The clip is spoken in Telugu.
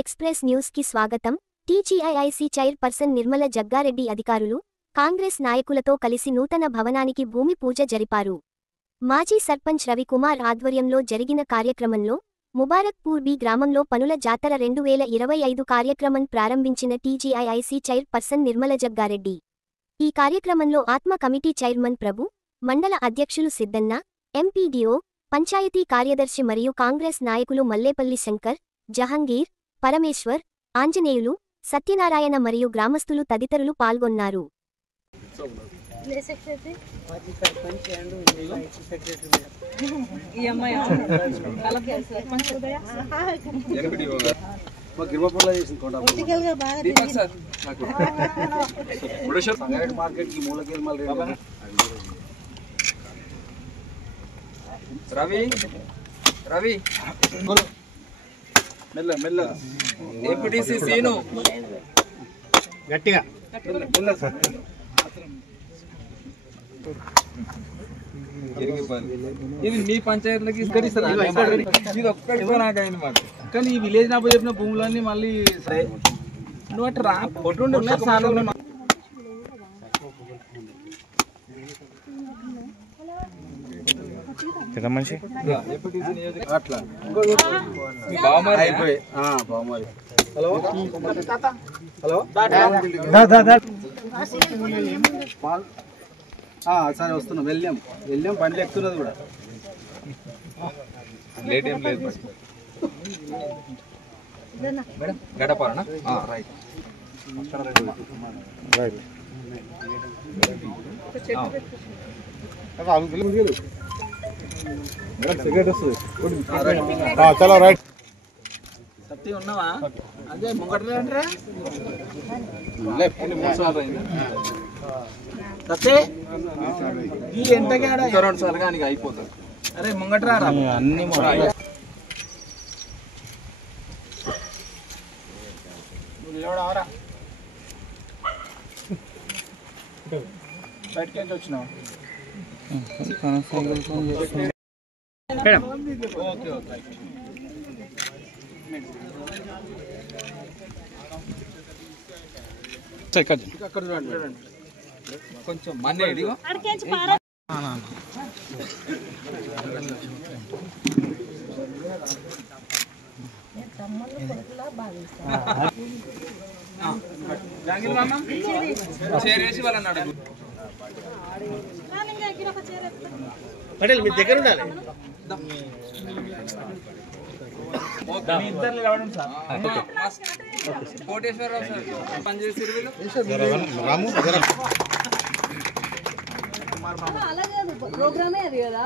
ఎక్స్ప్రెస్ న్యూస్ కి స్వాగతం. టీజీఐఐసీ చైర్పర్సన్ నిర్మల జగ్గారెడ్డి అధికారులు, కాంగ్రెస్ నాయకులతో కలిసి నూతన భవనానికి భూమి పూజ జరిపారు. మాజీ సర్పంచ్ రవికుమార్ ఆధ్వర్యంలో జరిగిన కార్యక్రమంలో ముబారక్పూర్ బి గ్రామంలో పనుల జాతర 2025 కార్యక్రమం ప్రారంభించిన టీజీఐఐసీ చైర్పర్సన్ నిర్మల జగ్గారెడ్డి. ఈ కార్యక్రమంలో ఆత్మ కమిటీ చైర్మన్ ప్రభు, మండల అధ్యక్షులు సిద్దన్న, ఎంపీడీఓ, పంచాయతీ కార్యదర్శి మరియు కాంగ్రెస్ నాయకులు మల్లేపల్లి శంకర్, జహంగీర్, పరమేశ్వర్, ఆంజనేయులు, సత్యనారాయణ మరియు గ్రామస్తులు తదితరులు పాల్గొన్నారు. రవి మెల్ల మెల్ల ఏపీటీసీ సీను గట్టిగా ఇది మీ పంచాయతీలకి ఇస్తారా? ఇది ఒక్కటి నాకు అయింది మాకు. కానీ ఈ విలేజ్ నాకు చెప్పిన భూములన్నీ మళ్ళీ నువ్వు అట్లా రా పొట్టుండి మనిషి అట్లా అయిపోయి హలో హలో సరే వస్తున్నాం. వెళ్ళాం బండ్లు ఎక్కుతున్నది కూడా లేట్ ఏం లేదు మేడం. గడపాలనా? రైట్ చలో రైట్. సత్తి ఉన్నావా? అదే ముంగట్రా సత్తే ఈ ఎంతగా 2 సార్లు కానీ అయిపోతుంది. అరే ముంగట్రా అన్ని ఎవడవరా బయటకి ఎంత వచ్చినావు? ఓకే ఓకే అక్కడ చూడండి కొంచెం మన్నే చేరేసి వాళ్ళని అడుగు. పటేల్ మీ దగ్గర ఉండాలి. కోటేశ్వరరావు సార్ పనిచేసి ప్రోగ్రామే అది కదా.